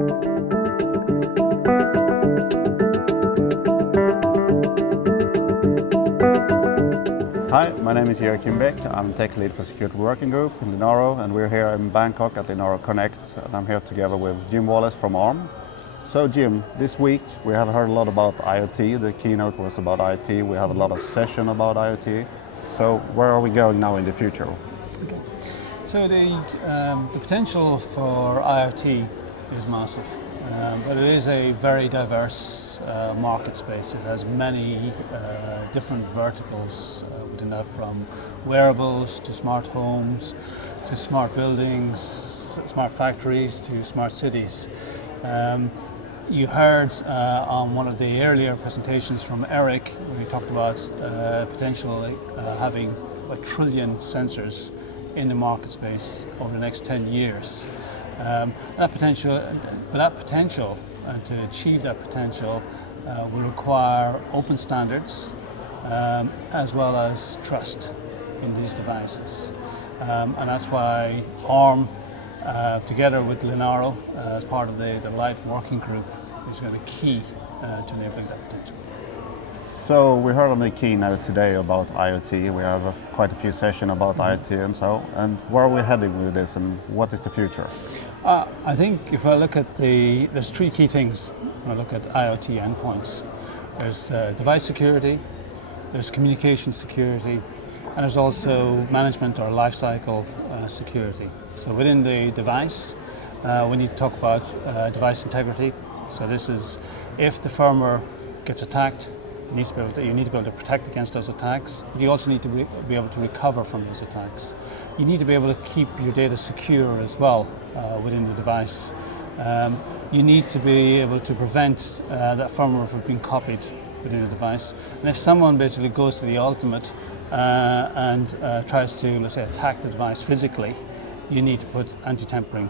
Hi, my name is Joachim Beck. I'm Tech Lead for Security Working Group in Linaro, and we're here in Bangkok at Linaro Connect, and I'm here together with Jim Wallace from ARM. So Jim, this week we have heard a lot about IoT. The keynote was about IoT. We have a lot of session about IoT. So where are we going now in the future? Okay. So the potential for IoT is massive, but it is a very diverse market space. It has many different verticals within that, from wearables to smart homes, to smart buildings, smart factories, to smart cities. You heard on one of the earlier presentations from Eric, where he talked about potentially having 1 trillion sensors in the market space over the next 10 years. That potential, and to achieve that potential, will require open standards as well as trust in these devices. And that's why ARM, together with Linaro, as part of the Light Working Group, is going to be key to enabling that potential. So we heard on the keynote today about IoT. We have quite a few sessions about IoT and so. And where are we heading with this, and what is the future? I think if I look at there's 3 key things when I look at IoT endpoints. There's device security, there's communication security, and there's also management or lifecycle security. So within the device, we need to talk about device integrity. So this is if the firmware gets attacked, you need to be able to protect against those attacks, but you also need to be able to recover from those attacks. You need to be able to keep your data secure as well within the device. You need to be able to prevent that firmware from being copied within the device. And if someone basically goes to the ultimate and tries to, let's say, attack the device physically, you need to put anti-tampering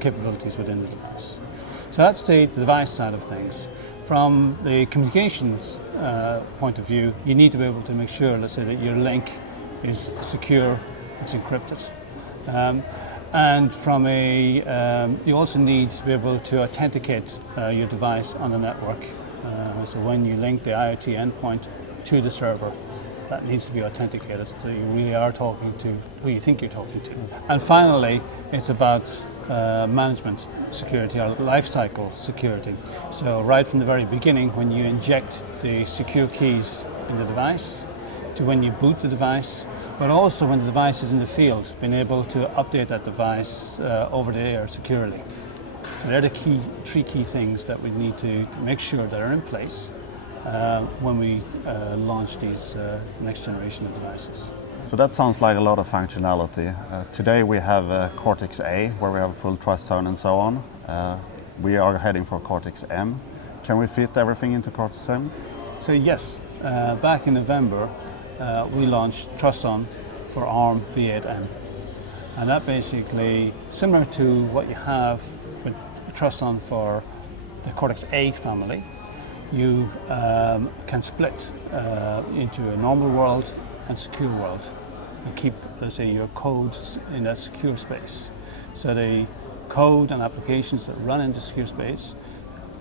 capabilities within the device. So that's the device side of things. From the communications point of view, you need to be able to make sure, let's say, that your link is secure, it's encrypted. And from you also need to be able to authenticate your device on the network. So when you link the IoT endpoint to the server, that needs to be authenticated, so you really are talking to who you think you're talking to. And finally, it's about management security or lifecycle security. So right from the very beginning, when you inject the secure keys in the device, to when you boot the device, but also when the device is in the field, being able to update that device over the air securely. So they're the 3 key things that we need to make sure that are in place when we launch these next generation of devices. So that sounds like a lot of functionality. Today we have Cortex-A, where we have a full trust zone and so on. We are heading for Cortex-M. Can we fit everything into Cortex-M? So yes, back in November, we launched Trust Zone for ARM v8M. And that basically, similar to what you have with Trust Zone for the Cortex-A family, you can split into a normal world and secure world, and keep, let's say, your code in that secure space. So the code and applications that run in the secure space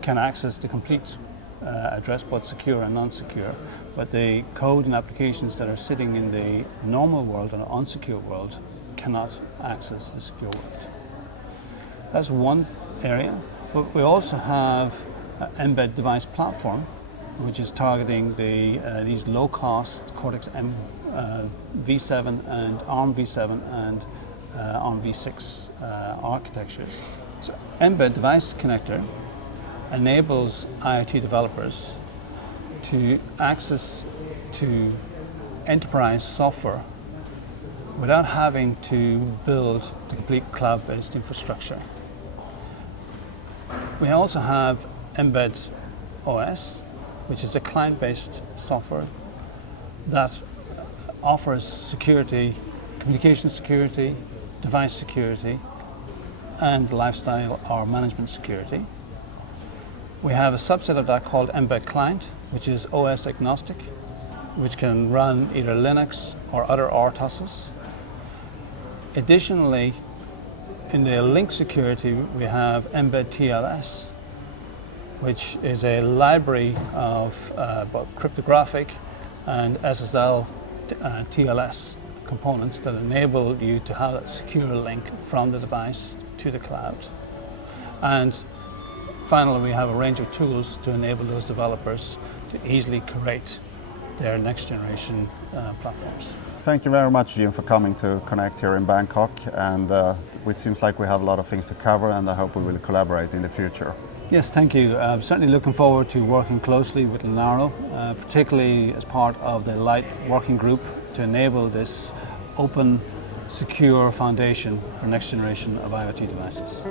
can access the complete address, both secure and non-secure, but the code and applications that are sitting in the normal world and unsecure world cannot access the secure world. That's one area, but we also have embed device platform, which is targeting these low-cost Cortex-M v7 and ARM v7 and ARM v6 architectures. So embed device connector enables IoT developers to access to enterprise software without having to build the complete cloud-based infrastructure. We also have Embed OS, which is a client-based software that offers security, communication security, device security, and lifestyle or management security. We have a subset of that called Embed Client, which is OS agnostic, which can run either Linux or other RTOSes. Additionally, In the link security, we have Embed TLS, which is a library of both cryptographic and SSL TLS components that enable you to have a secure link from the device to the cloud. And finally, we have a range of tools to enable those developers to easily create their next generation platforms. Thank you very much, Jim, for coming to Connect here in Bangkok. And it seems like we have a lot of things to cover, and I hope we will collaborate in the future. Yes, thank you. I'm certainly looking forward to working closely with Linaro, particularly as part of the Light Working Group to enable this open, secure foundation for next generation of IoT devices.